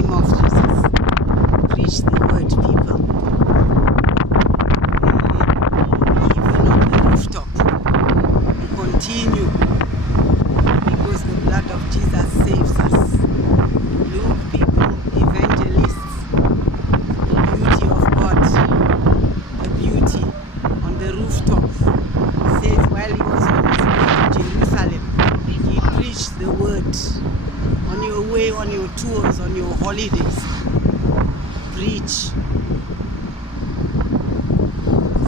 name of Jesus. Preach the word, people. Even on the rooftop, we continue because the blood of Jesus saves us. Look, people, evangelists, the beauty of God, the beauty on the rooftop. It says while he was on his way to Jerusalem, he preached the word. On your way, on your tours, on your holidays, preach.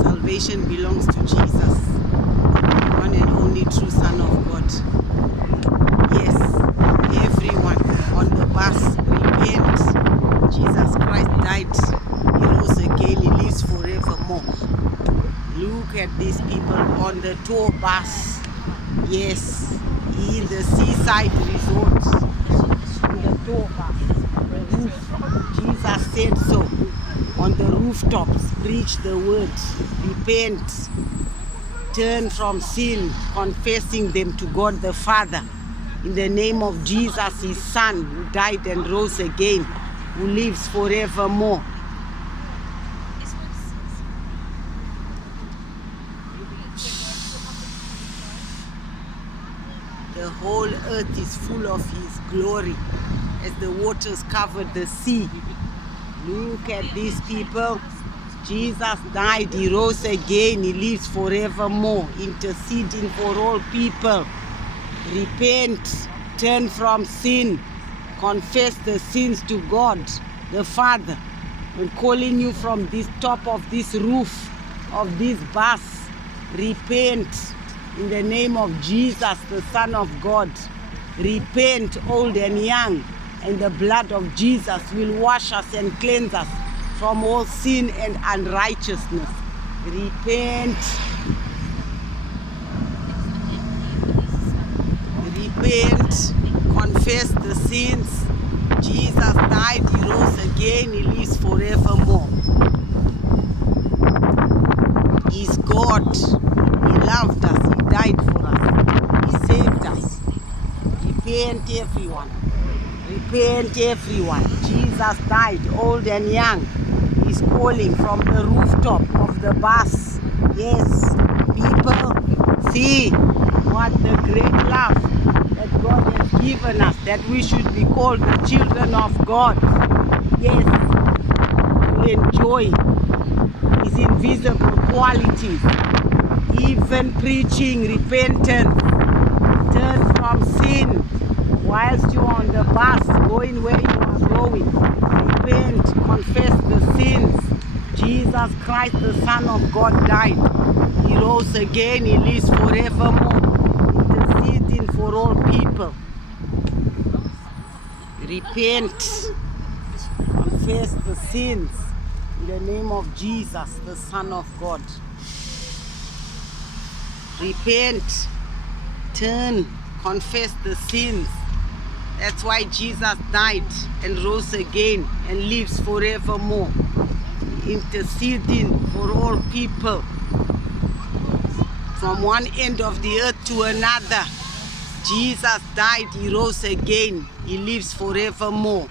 Salvation belongs to Jesus, one and only true Son of God. Yes, everyone on the bus, repent. Jesus Christ died, he rose again, he lives forevermore. Look at these people on the tour bus. Yes, in the seaside resort. The tour bus, the roof. Jesus said so. On the rooftops, preach the word, repent, turn from sin, confessing them to God the Father. In the name of Jesus, his Son, who died and rose again, who lives forevermore. The whole earth is full of his glory as the waters covered the sea. Look at these people. Jesus died, he rose again, he lives forevermore, interceding for all people. Repent, turn from sin, confess the sins to God the Father. And calling you from this top of this roof of this bus, repent in the name of Jesus, the Son of God. Repent, old and young, and the blood of Jesus will wash us and cleanse us from all sin and unrighteousness. Repent. Repent. Confess the sins. Jesus died, he rose again, he lives forevermore. He's God. He loved us, he died for us, he saved us. Repent, everyone. Repent, everyone. Jesus died, old and young. He's calling from the rooftop of the bus. Yes, people, see what the great love that God has given us, that we should be called the children of God. Yes, to enjoy his invisible qualities, even preaching repentance, turn from sin. Whilst you're on the bus, going where you are going, repent, confess the sins. Jesus Christ, the Son of God, died. He rose again, he lives forevermore, interceding for all people. Repent, confess the sins in the name of Jesus, the Son of God. Repent, turn, confess the sins. That's why Jesus died and rose again and lives forevermore, interceding for all people from one end of the earth to another. Jesus died, he rose again, he lives forevermore.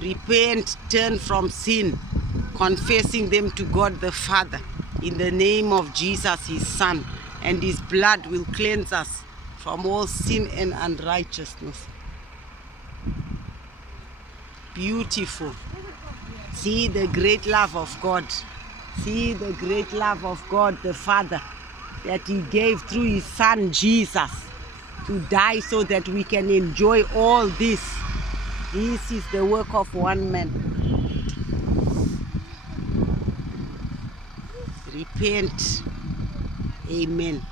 Repent, turn from sin, confessing them to God the Father in the name of Jesus, his Son, and his blood will cleanse us from all sin and unrighteousness. Beautiful. See the great love of God. See the great love of God the Father, that he gave through his Son Jesus to die so that we can enjoy all this. This is the work of one man. Repent. Amen.